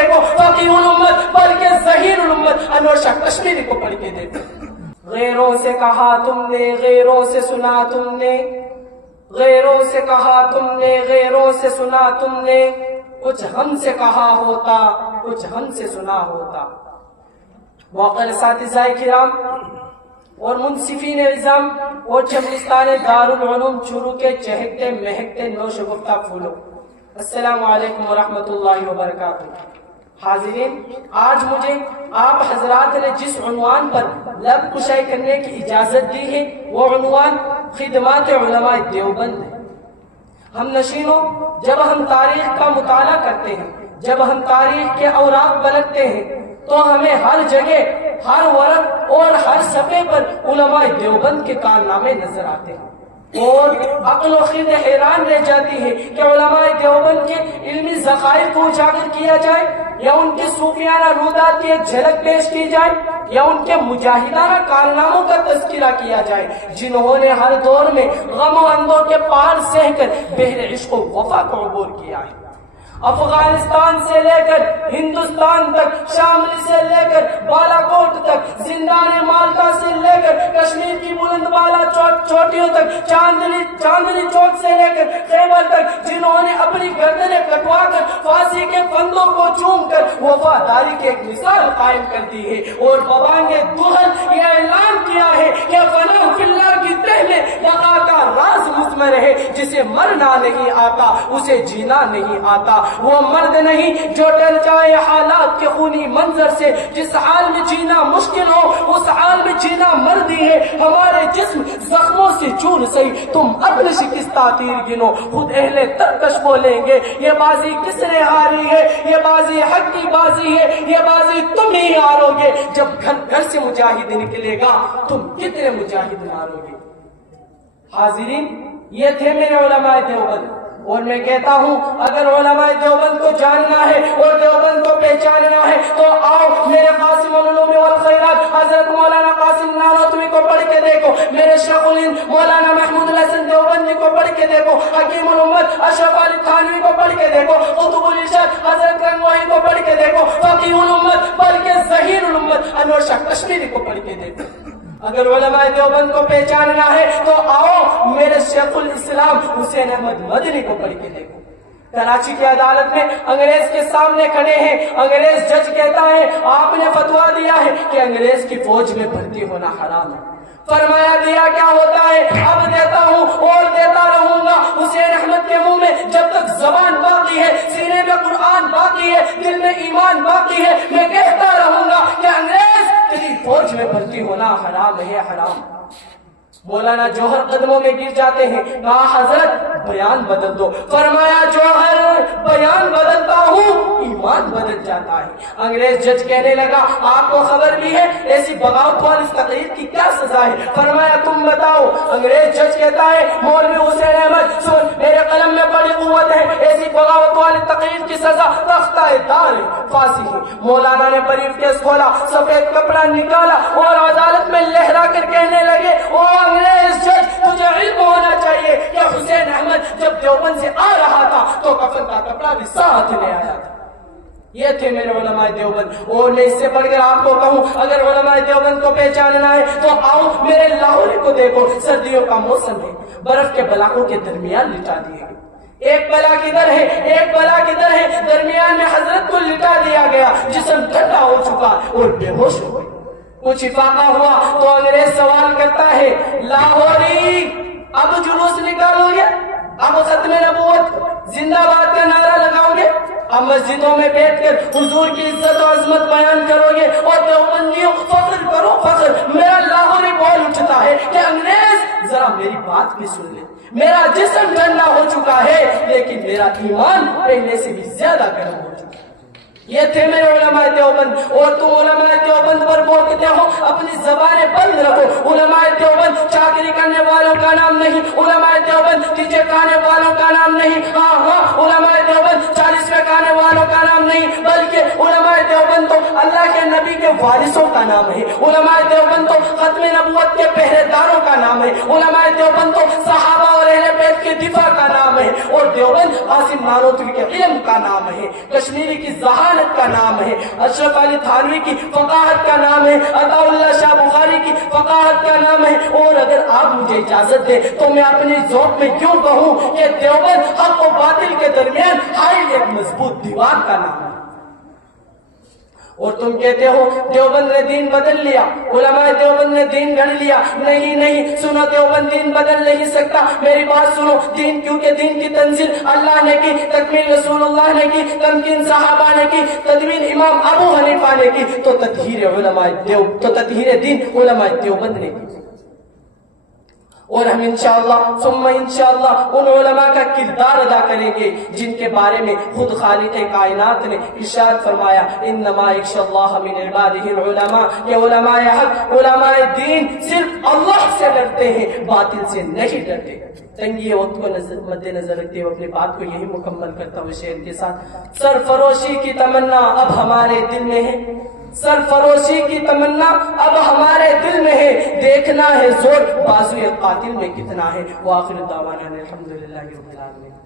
دیکھو فقیہ الامت بلکہ ظہیر الامت انور شاہ کشمیری کو پڑھ کے دیکھو. غیروں سے کہا تم نے غیروں سے سنا تم نے، غیروں سے کہا تم نے غیروں سے سنا تم نے، کچھ ہم سے کہا ہوتا کچھ ہم سے سنا ہوتا. موقع اساتذہ کرام اور منصفین نظام اور چمنستان دارالعلوم چورو کے چہکتے مہکتے نوش گفتہ پھولوں، السلام علیکم ورحمۃ اللہ وبرکاتہ. حاضرین، آج مجھے آپ حضرات نے جس عنوان پر لب کشائی کرنے کی اجازت دی ہے وہ عنوان خدمات علماء دیوبند ہے. ہم نشینوں جب ہم تاریخ کا مطالعہ کرتے ہیں، جب ہم تاریخ کے اوراق پلٹتے ہیں تو ہمیں ہر جگہ ہر ورق اور ہر صفحے پر علماء دیوبند کے کارنامے نظر آتے ہیں اور عقل و خرد حیران رہ جاتی ہے کہ علماء دیوبند کے علمی ذخائر کو اجاگر کیا جائے یا ان کے صوفیانہ رودات کی ایک جھلک پیش کی جائے یا ان کے مجاہدانہ کارناموں کا تذکرہ کیا جائے جنہوں نے ہر دور میں غم و اندوں کے پہاڑ سہ کر بحر عشق و وفا کو عبور کیا ہے. افغانستان سے لے کر ہندوستان تک، شاملی سے لے کر بالا کوٹ تک، زندان مالٹا سے لے کر کشمیر کی بلند بالا چوٹیوں تک، چاندنی چوک سے لے کر خیبر تک، جنہوں نے اپنی گردنیں کٹوا کر پھانسی کے پھندوں کو چوم کر وفاداری کی ایک مثال قائم کر دی ہے اور ببانگ دغل یہ اعلان کیا ہے کہ فنا فی اللہ کی تہ میں بقا کا راز مضمر ہے. جسے مرنا نہیں آتا اسے جینا نہیں آتا. وہ مرد نہیں جو ڈر جائے حالات کے خونی منظر سے. جس حال میں جینا مشکل ہو اس حال میں جینا مردی ہے. ہمارے جسم زخموں سے چور سہی، تم اپنے شکستہ تیر گنو. خود اہل ترکش بولیں گے یہ بازی کس نے ہاری ہے، یہ بازی حق کی بازی ہے، یہ بازی تم ہی ہارو گے. جب گھر سے مجاہد نکلے گا تم کتنے مجاہد مارو گے. حاضرین، یہ تھے میرے علماء دیوبند اور میں کہتا ہوں اگر علماء دیوبند کو جاننا ہے اور دیوبند کو پہچاننا ہے تو آؤ میرے قاسم العلوم والخیرات حضرت مولانا قاسم نانوتوی کو پڑھ کے دیکھو، میرے شیخ الہند مولانا محمود الحسن دیوبندی کو پڑھ کے دیکھو، حکیم الامت اشرف علی تھانوی کو پڑھ کے دیکھو، قطب الارشاد حضرت گنگوہی کو پڑھ کے دیکھو، فقیہ الامت بلکہ ظہیر الامت انور شاہ کشمیری کو پڑھ کے دیکھو. اگر علماء دیوبند کو پہچاننا ہے تو آؤ میرے شیخ الاسلام حسین احمد مدنی کو پڑھ کے دیکھو. کراچی کی عدالت میں انگریز کے سامنے کھڑے ہیں، انگریز جج کہتا ہے آپ نے فتویٰ دیا ہے کہ انگریز کی فوج میں بھرتی ہونا حرام ہے. فرمایا دیا کیا ہوتا ہے، اب دیتا ہوں اور دیتا رہوں گا. حسین احمد کے منہ میں جب تک زبان باقی ہے، سینے میں قرآن باقی ہے، دل میں ایمان باقی ہے، میں کہتا رہوں گا کہ انگریز تیری فوج میں بھرتی ہونا حرام ہے، حرام. مولانا جوہر قدموں میں گر جاتے ہیں، کہا حضرت بیان بدل دو. فرمایا جوہر بیان بدلتا ہوں ایمان بدل جاتا ہے. انگریز جج کہنے لگا آپ کو خبر بھی ہے ایسی بغاوت والی تقریر کی کیا سزا ہے؟ فرمایا تم بتاؤ. انگریز جج کہتا ہے مولوی حسین احمد سن، میرے قلم میں بڑی قوت ہے، ایسی بغاوت والی تقریر کی سزا تختہ دار پھانسی ہے. مولانا نے بریف کیس کھولا، سفید کپڑا نکالا اور عدالت میں لہرا کر کہنے لگے او انگریز جج تجھے علم ہونا چاہیے کہ حسین احمد جب دیوبند سے آ رہا تھا تو کفن کا کپڑا بھی ساتھ لے آیا تھا. یہ تھے میرے علماء دیوبند اور میں اس سے بڑھ کر آپ کو کہوں اگر علماء دیوبند کو پہچاننا ہے تو آؤ میرے لاہور کو دیکھو. سردیوں کا موسم ہے، برف کے بلاکوں کے درمیان لٹا دیے گئے. ایک بلا کدھر ہے، ایک بلا کدھر ہے، درمیان میں حضرت کو لٹا دیا گیا، جسم ٹھنڈا ہو چکا اور بے ہوش ہو گئے. کچھ افاقہ ہوا تو انگریز سوال کرتا ہے لاہوری اب جلوس نکالو گے، اب ختم نبوت زندہ باد کا نعرہ لگاؤ گے، اب مسجدوں میں بیٹھ کر حضور کی عزت و عظمت بیان کرو گے اور دیوبندیوں فخر کرو فخر. میرا لاہوری بول اٹھتا ہے کہ انگریز ذرا میری بات بھی سن لے، میرا جسم ٹھنڈا ہو چکا ہے لیکن میرا ایمان پہلے سے بھی زیادہ گرم ہو چکا ہے. یہ تھے میرے علماء دیوبند اور تم علماء دیوبند پر بولتے ہو اپنی زبانیں بند رکھو. علماء دیوبند چاکری کرنے والوں کا نام نہیں، علماء دیوبند تیجے کھانے والوں کا نام نہیں، ہاں علماء دیوبند 40 میں کھانے والوں کا نام نہیں، بلکہ علماء دیوبند تو اللہ کے نبی کے وارثوں کا نام ہے، علماء دیوبند تو ختم نبوت کے پہرے داروں کا نام ہے، علماء دیوبند تو صحابہ اور اہل بیت کے دفاع کا نام ہے، اور دیوبند قاسم نانوتوی کے علم کا نام ہے، کشمیری کی ذہانت کا نام ہے، اشرف علی تھانوی کی فقاہت کا نام ہے، عطا اللہ شاہ بخاری کی فقاہت کا نام ہے۔ اور اگر آپ مجھے اجازت دیں تو میں اپنی ذوق میں کیوں کہوں کہ دیوبند حق و باطل کے درمیان حائل ایک مضبوط دیوار کا نام ہے۔ اور تم کہتے ہو دیوبند نے دین بدل لیا، علماء دیوبند نے دین گھڑ لیا، نہیں نہیں، سنو، دیوبند دین بدل نہیں سکتا، میری بات سنو، دین کیونکہ دین کی تنزیل اللہ نے کی، تکمیل رسول اللہ نے کی، تمکین صحابہ نے کی، تدوین امام ابو حنیفہ نے کی، تو تطہیر دین علماء دیوبند نے کی۔ اور ہم انشاءاللہ ثم انشاءاللہ ان علماء کا کردار ادا کریں گے جن کے بارے میں خود خالق کائنات نے ارشاد فرمایا، انما یخشی اللہ من عبادہ العلماء، کہ علماء حق، علماء دین صرف اللہ سے ڈرتے ہیں، باطل سے نہیں ڈرتے۔ تنگی وقت کو مد نظر رکھتے ہوئے اپنی بات کو یہی مکمل کرتا ہوں شعر کے ساتھ۔ سرفروشی کی تمنا اب ہمارے دل میں ہے، سرفروشی کی تمنا اب ہمارے دل میں ہے، دیکھنا ہے زور بازوئے قاتل میں کتنا ہے۔ وآخر دعوانا الحمدللہ رب العالمین۔